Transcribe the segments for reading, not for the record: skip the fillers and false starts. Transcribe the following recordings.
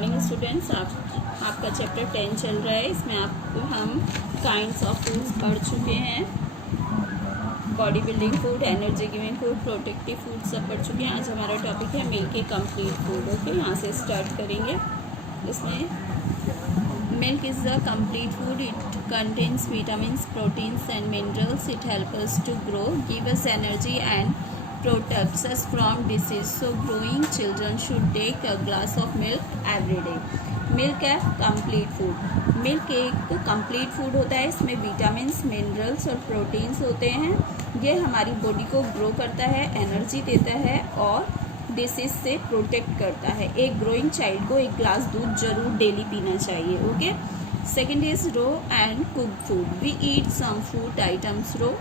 Morning students. आपका chapter 10 चल रहा है। इसमें हम काइंड्स ऑफ फूड्स पढ़ चुके हैं। Body building food, energy giving food, protective food सब पढ़ चुके हैं। आज हमारा टॉपिक है मिल्क के कंप्लीट फूड। ओके, यहाँ से स्टार्ट करेंगे। इसमें milk is the complete food. It contains vitamins, proteins and minerals. It help us to grow, give us energy and protects us from disease. So growing children should take a glass of milk every day. Milk है complete food. Milk एक complete food होता है। इसमें vitamins, minerals और proteins होते हैं। ये हमारी बॉडी को ग्रो करता है, एनर्जी देता है और डिसीज से प्रोटेक्ट करता है। एक ग्रोइंग चाइल्ड को एक ग्लास दूध जरूर डेली पीना चाहिए। Okay. Second is raw and cooked food. We eat some food items raw.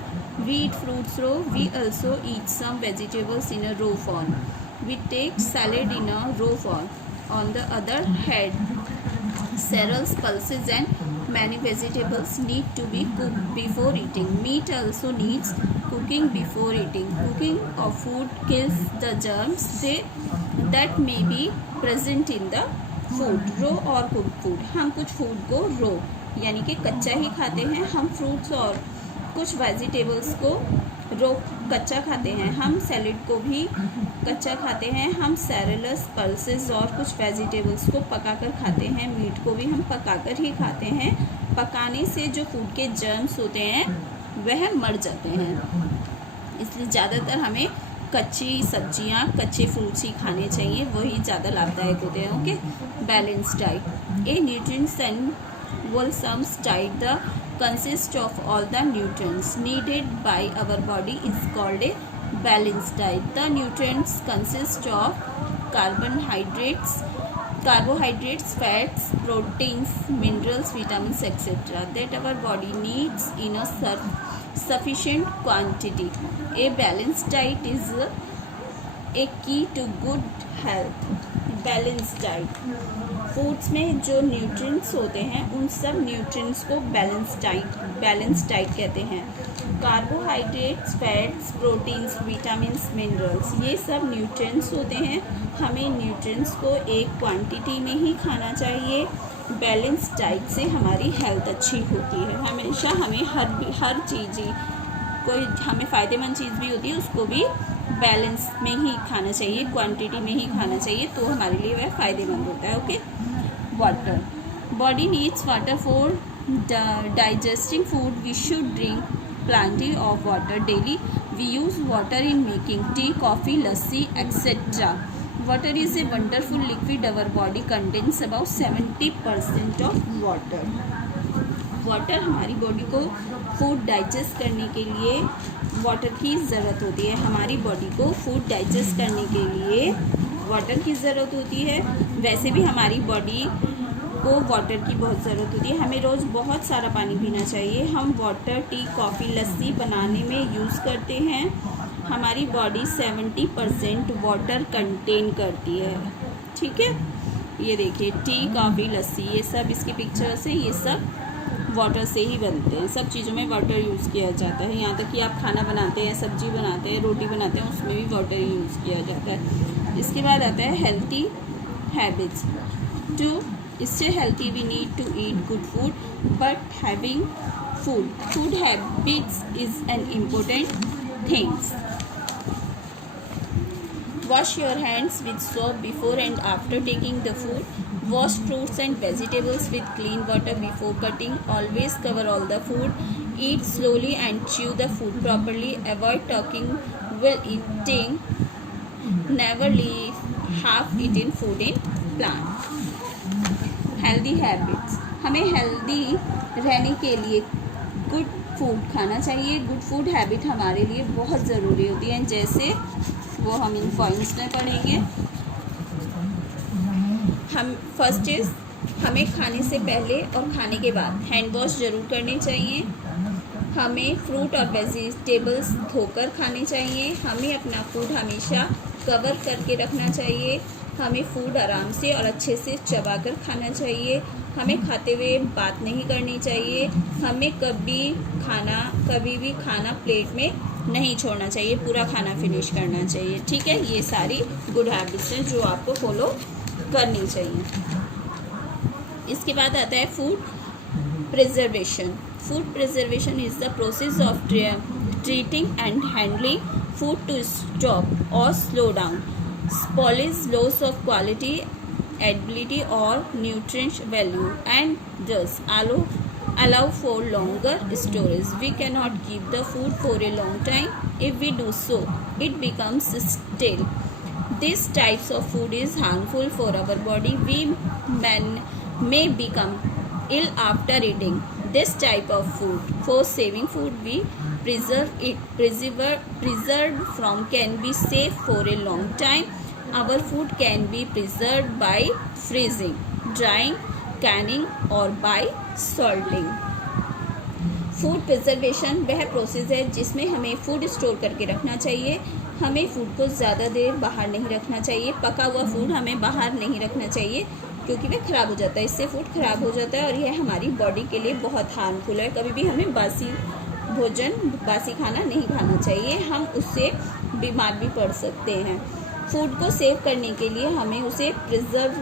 We eat fruits raw. We also eat some vegetables in a raw form. We take salad in a raw form. On the other hand, cereals, pulses and many vegetables need to be cooked before eating. Meat also needs cooking before eating. Cooking of food kills the germs that may be present in the food. Raw और cook food, हम कुछ food को रो यानी कि कच्चा ही खाते हैं. हम फ्रूट्स और कुछ वेजिटेबल्स को रो कच्चा खाते हैं. हम सैलेड को भी कच्चा खाते हैं. हम सेरेलस, पल्सेस और कुछ वेजिटेबल्स को पकाकर खाते हैं. मीट को भी हम पकाकर ही खाते हैं. पकाने से जो फूड के जर्म्स होते हैं वह मर जाते हैं. इसलिए ज़्यादातर हमें कच्ची सब्जियां, कच्चे फ्रूट्स ही खाने चाहिए, वही ज़्यादा लाभदायक होते हैं. Okay. Balance diet. A nutrients and wholesome diet the consist of all the nutrients needed by our body is called a balanced diet. The nutrients consist of carbohydrates, fats, proteins, minerals, vitamins, etc. that our body needs in a sufficient quantity. A balanced diet is a key to good health. Balance diet. Foods में जो nutrients होते हैं उन सब nutrients को balance diet कहते हैं. Carbohydrates, fats, proteins, vitamins, minerals, ये सब न्यूट्रिएंट्स होते हैं. हमें न्यूट्रिएंट्स को एक क्वांटिटी में ही खाना चाहिए. बैलेंस डाइट से हमारी हेल्थ अच्छी होती है. हमेशा हमें हर चीज़ कोई हमें फ़ायदेमंद चीज़ भी होती है उसको भी बैलेंस में ही खाना चाहिए, क्वांटिटी में ही खाना चाहिए, तो हमारे लिए वह फ़ायदेमंद होता है. Okay. Water. Body needs water for digesting food. We should drink plenty of water daily. We use water in making tea, coffee, lassi etcetera. Water is a wonderful liquid. Our body contains about 70% of water. Water हमारी body को food digest करने के लिए water की ज़रूरत होती है. हमारी बॉडी को फूड डाइजेस्ट करने के लिए वाटर की ज़रूरत होती है. वैसे भी हमारी बॉडी को वाटर की बहुत ज़रूरत होती है. हमें रोज़ बहुत सारा पानी पीना चाहिए. हम वाटर टी, कॉफ़ी, लस्सी बनाने में यूज़ करते हैं. हमारी बॉडी 70% वाटर कंटेन करती है. ठीक है. ये देखिए, टी, कॉफ़ी, लस्सी, ये सब इसकी पिक्चर्स है. ये सब वाटर से ही बनते हैं. सब चीज़ों में वाटर यूज़ किया जाता है. यहाँ तक कि आप खाना बनाते हैं, सब्जी बनाते हैं, रोटी बनाते हैं, उसमें भी वाटर यूज़ किया जाता है. इसके बाद आता है healthy habits. To stay healthy we need to eat good food. But having food habits is an important things. Wash your hands with soap before and after taking the food. Wash fruits and vegetables with clean water before cutting. Always cover all the food. Eat slowly and chew the food properly. Avoid talking while eating. Never leave half-eaten food in plant. Healthy habits. हमें healthy रहने के लिए good food खाना चाहिए. Good food habit हमारे लिए बहुत ज़रूरी होती है. जैसे वो हम इन पॉइंट्स में पढ़ेंगे. हम फर्स्ट इज़ हमें खाने से पहले और खाने के बाद हैंड वॉश ज़रूर करने चाहिए. हमें फ्रूट और वेजिटेबल्स धोकर खाने चाहिए. हमें अपना फूड हमेशा कवर करके रखना चाहिए. हमें फूड आराम से और अच्छे से चबाकर खाना चाहिए. हमें खाते हुए बात नहीं करनी चाहिए. हमें कभी भी खाना प्लेट में नहीं छोड़ना चाहिए. पूरा खाना फिनिश करना चाहिए. ठीक है. ये सारी गुड हैबिट्स हैं जो आपको फॉलो करनी चाहिए. इसके बाद आता है food preservation. Food preservation is the process of treating and handling food to stop or slow down spoilage, loss of quality, edibility or nutrient value, and thus allow for longer storage. We cannot keep the food for a long time. If we do so, it becomes stale. This types of food is harmful for our body. We may become ill after eating this type of food. For saving food, we preserve it. Preserved from can be safe for a long time. Our food can be preserved by freezing, drying, canning or by salting. Food preservation वह process है जिसमें हमें food store करके रखना चाहिए. हमें food को ज़्यादा देर बाहर नहीं रखना चाहिए. पका हुआ फूड हमें बाहर नहीं रखना चाहिए क्योंकि वह ख़राब हो जाता है. इससे फूड ख़राब हो जाता है और यह हमारी बॉडी के लिए बहुत हार्मफुल है. कभी भी हमें बासी भोजन, बासी खाना नहीं खाना चाहिए. हम उससे बीमार भी पड़ सकते हैं. फूड को सेव करने के लिए हमें उसे प्रिजर्व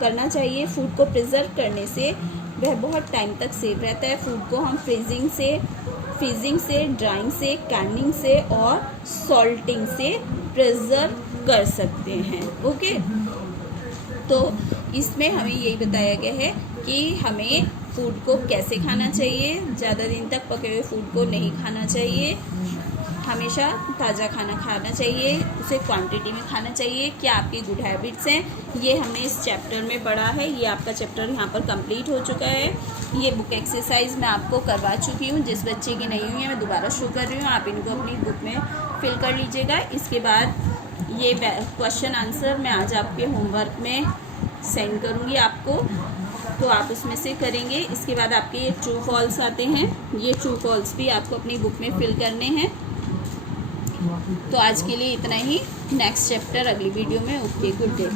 करना चाहिए. फूड को प्रिजर्व करने से वह बहुत टाइम तक सेव रहता है. फूड को हम फ्रीजिंग से, ड्राइंग से, कैनिंग से और सॉल्टिंग से प्रिजर्व कर सकते हैं. ओके, तो इसमें हमें यही बताया गया है कि हमें फूड को कैसे खाना चाहिए. ज़्यादा दिन तक पके हुए फूड को नहीं खाना चाहिए. हमेशा ताज़ा खाना खाना चाहिए. उसे क्वांटिटी में खाना चाहिए. क्या आपकी गुड हैबिट्स हैं, ये हमने इस चैप्टर में पढ़ा है. ये आपका चैप्टर यहाँ पर कंप्लीट हो चुका है. ये बुक एक्सरसाइज मैं आपको करवा चुकी हूँ. जिस बच्चे की नहीं हुई है मैं दोबारा शो कर रही हूँ. आप इनको अपनी बुक में फिल कर लीजिएगा. इसके बाद ये क्वेश्चन आंसर मैं आज आपके होमवर्क में सेंड करूँगी आपको, तो आप उसमें से करेंगे. इसके बाद आपके ये ट्रू फॉल्स आते हैं. ये ट्रू फॉल्स भी आपको अपनी बुक में फिल करने हैं. तो आज के लिए इतना ही. नेक्स्ट चैप्टर अगली वीडियो में. Okay, good day.